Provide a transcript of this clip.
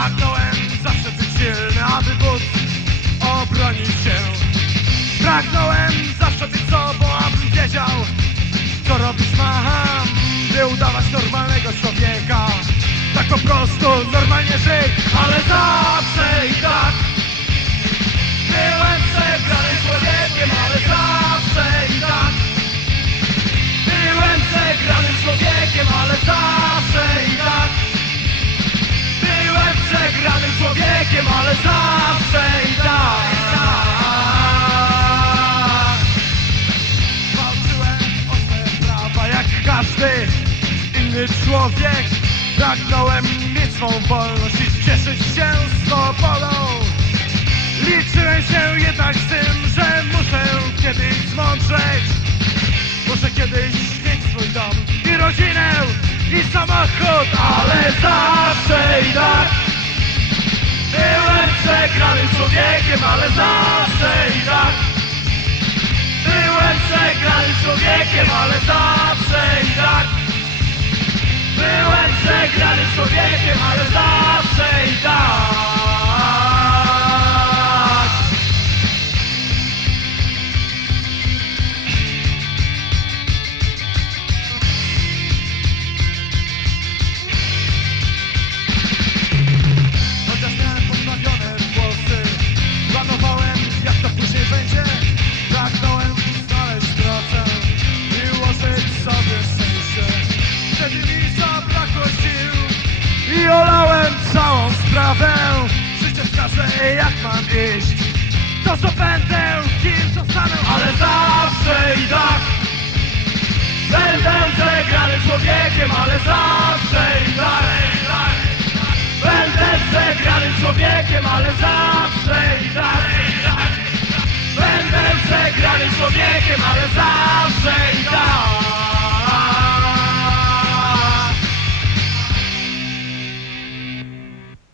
Tak. Pragnąłem zawsze być silny, aby móc obronić się. Pragnąłem zawsze być sobą, abym wiedział Co robić mam, by udawać normalnego człowieka. Tak po prostu normalnie żyć, ale zawsze i to każdy inny człowiek. Pragnąłem mieć swą wolność i cieszyć się swobodą Liczyłem się jednak z tym, że muszę kiedyś zmądrzeć. Muszę kiedyś mieć swój dom i rodzinę i samochód Ale zawsze i tak. Byłem przegranym człowiekiem, ale zawsze sprawę. Życie wskaże jak mam iść. To co będę, kim zostanę Ale zawsze i tak. Będę przegranym człowiekiem Ale zawsze i tak. Będę przegranym człowiekiem, ale zawsze i tak. Będę przegranym człowiekiem, ale zawsze i